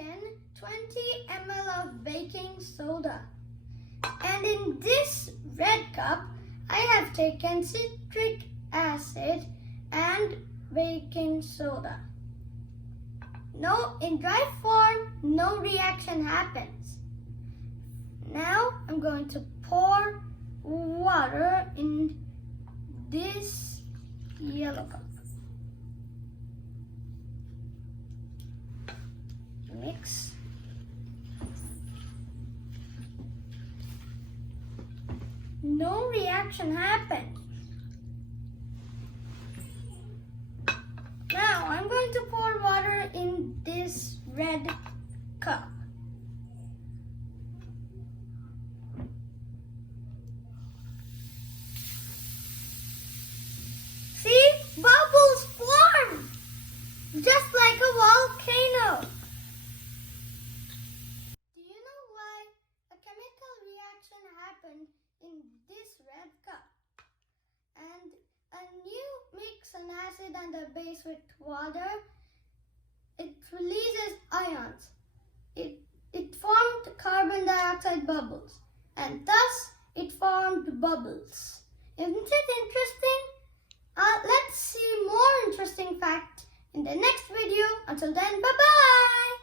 taken 20 ml of baking soda, and in this red cup I have taken citric acid and baking soda. No, in dry form, no reaction happens. Now I'm going to pour water in this yellow cup. Mix. No reaction happened. Now I'm going to pour water in this red cup. See? Bubbles form! Just like a volcano. Do you know why a chemical reaction happened in this red cup? And when you mix an acid and a base with water, it releases ions. It formed carbon dioxide bubbles, and thus it formed bubbles. Isn't it interesting? Let's see more interesting facts in the next video. Until then, bye-bye!